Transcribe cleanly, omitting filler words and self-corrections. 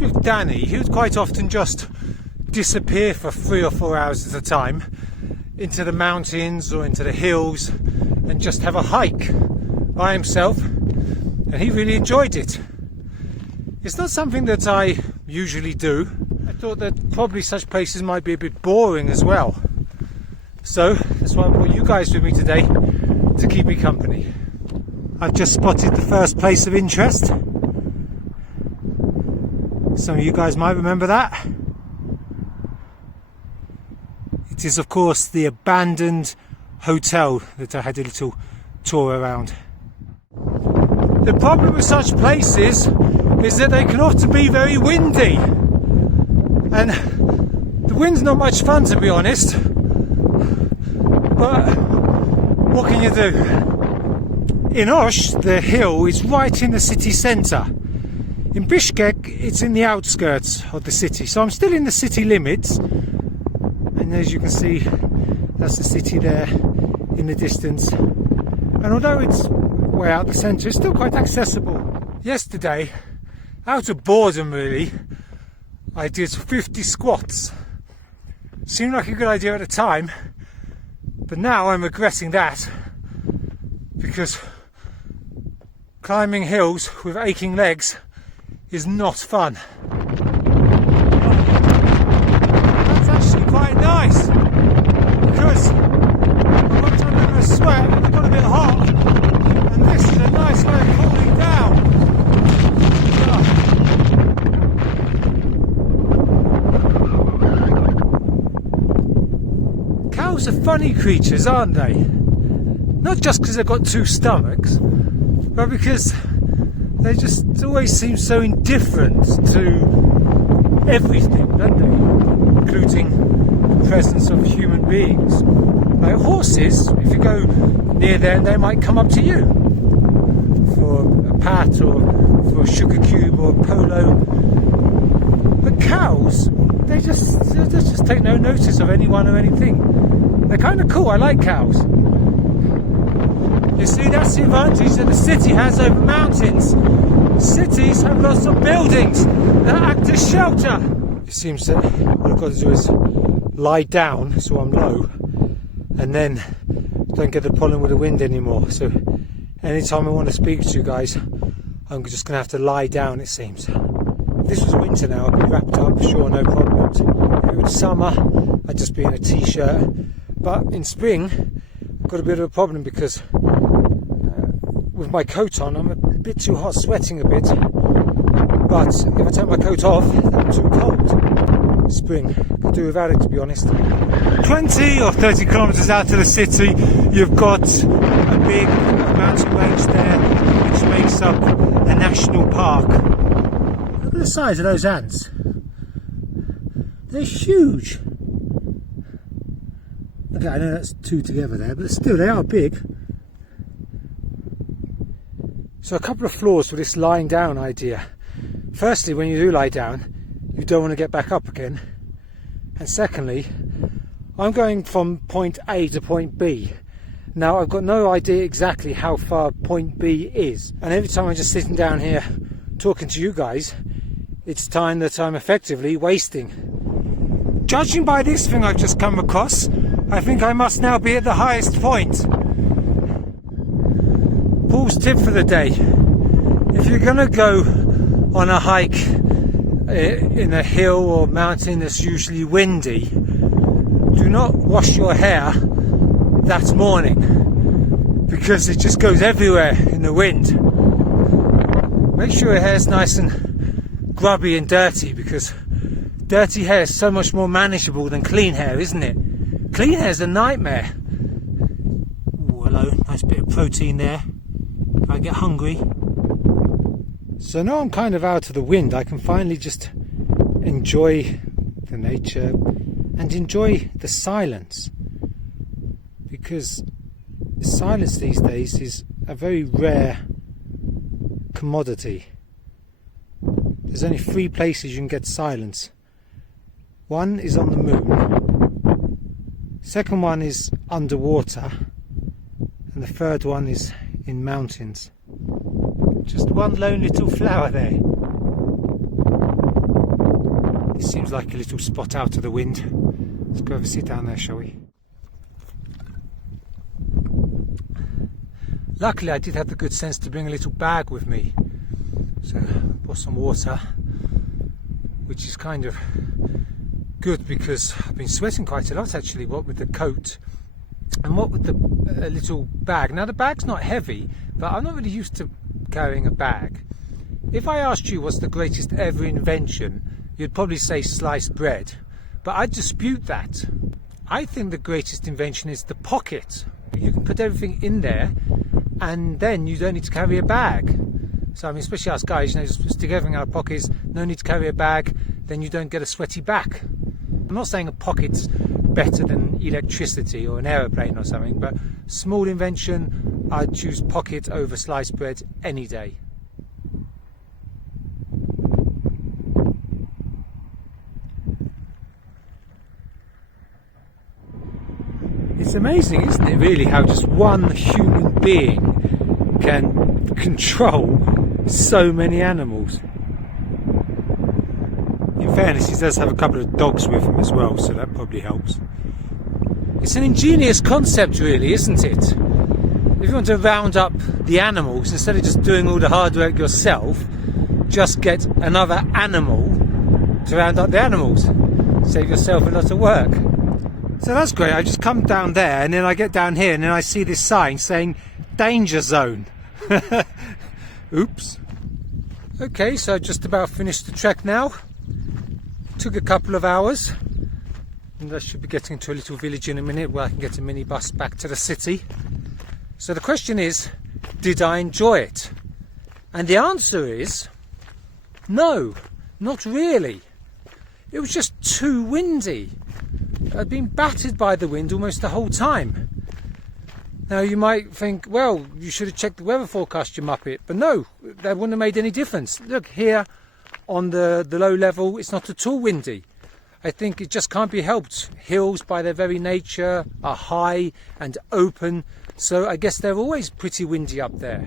was with Danny, he would quite often just disappear for 3 or 4 hours at a time into the mountains or into the hills and just have a hike by himself, and he really enjoyed it. It's not something that I usually do. I thought that probably such places might be a bit boring as well. So that's why I brought you guys with me today to keep me company. I've just spotted the first place of interest. Some of you guys might remember that. It is of course the abandoned hotel that I had a little tour around. The problem with such places is that they can often be very windy, and the wind's not much fun, to be honest, but what can you do? In Osh, the hill is right in the city centre. In Bishkek, it's in the outskirts of the city, so I'm still in the city limits, and as you can see, that's the city there in the distance, and although it's way out the centre, it's still quite accessible. Yesterday, out of boredom really, I did 50 squats. Seemed like a good idea at the time, but now I'm regretting that, because climbing hills with aching legs is not fun. That's actually quite nice, because I've got a bit of a sweat and I've got a bit hot, and this is a nice way of cooling down. Cows are funny creatures, aren't they? Not just because they've got 2 stomachs, but because they just always seem so indifferent to everything, don't they? Including the presence of human beings. Like horses, if you go near them, they might come up to you for a pat or for a sugar cube or a polo. But cows, they just take no notice of anyone or anything. They're kind of cool. I like cows. You see, that's the advantage that the city has over mountains. Cities have lots of buildings that act as shelter. It seems that what I've got to do is lie down so I'm low, and then don't get the problem with the wind anymore. So anytime I want to speak to you guys, I'm just going to have to lie down, it seems. If this was winter now, I'd be wrapped up, sure, no problems. If it was summer, I'd just be in a t-shirt. But in spring, I've got a bit of a problem because with my coat on, I'm a bit too hot, sweating a bit. But if I take my coat off, then I'm too cold. Spring, could do without it, to be honest. 20 or 30 kilometres out of the city, you've got a big mountain range there, which makes up a national park. Look at the size of those ants. They're huge. Okay, I know that's 2 together there, but still, they are big. So a couple of flaws with this lying down idea. Firstly, when you do lie down, you don't want to get back up again. And secondly, I'm going from point A to point B. Now, I've got no idea exactly how far point B is. And every time I'm just sitting down here talking to you guys, it's time that I'm effectively wasting. Judging by this thing I've just come across, I think I must now be at the highest point. Paul's tip for the day: if you're going to go on a hike in a hill or mountain that's usually windy, do not wash your hair that morning, because it just goes everywhere in the wind. Make sure your hair's nice and grubby and dirty, because dirty hair is so much more manageable than clean hair, isn't it? Clean hair's a nightmare. Oh, hello, nice bit of protein there if I get hungry. So now I'm kind of out of the wind, I can finally just enjoy the nature and enjoy the silence, because silence these days is a very rare commodity. There's only 3 places you can get silence. One is on the moon, second one is underwater, and the third one is in mountains. Just one lone little flower there. seems like a little spot out of the wind. Let's go over sit down there, shall we? Luckily I did have the good sense to bring a little bag with me. So I brought some water, which is kind of good because I've been sweating quite a lot actually, what with the coat and what with the little bag. Now the bag's not heavy, but I'm not really used to carrying a bag. If I asked you what's the greatest ever invention, you'd probably say sliced bread, but I dispute that. I think the greatest invention is the pocket. You can put everything in there and then you don't need to carry a bag. So I mean, especially us guys, you know, just stick everything in our pockets, no need to carry a bag, then you don't get a sweaty back. I'm not saying a pocket's better than electricity or an aeroplane or something, but small invention, I'd choose pocket over sliced bread any day. It's amazing, isn't it, really, how just one human being can control so many animals. In fairness, he does have a couple of dogs with him as well, so that probably helps. It's an ingenious concept, really, isn't it? If you want to round up the animals, instead of just doing all the hard work yourself, just get another animal to round up the animals. Save yourself a lot of work. So that's great. I just come down there and then I get down here and then I see this sign saying danger zone. Oops. Okay, so I just about finished the trek now. Took a couple of hours and I should be getting to a little village in a minute where I can get a minibus back to the city. So the question is, did I enjoy it? And the answer is no, not really. It was just too windy. I'd been battered by the wind almost the whole time. Now you might think, well, you should have checked the weather forecast, you muppet. But no, that wouldn't have made any difference. Look, here on the low level, it's not at all windy. I think it just can't be helped. Hills, by their very nature, are high and open. So I guess they're always pretty windy up there.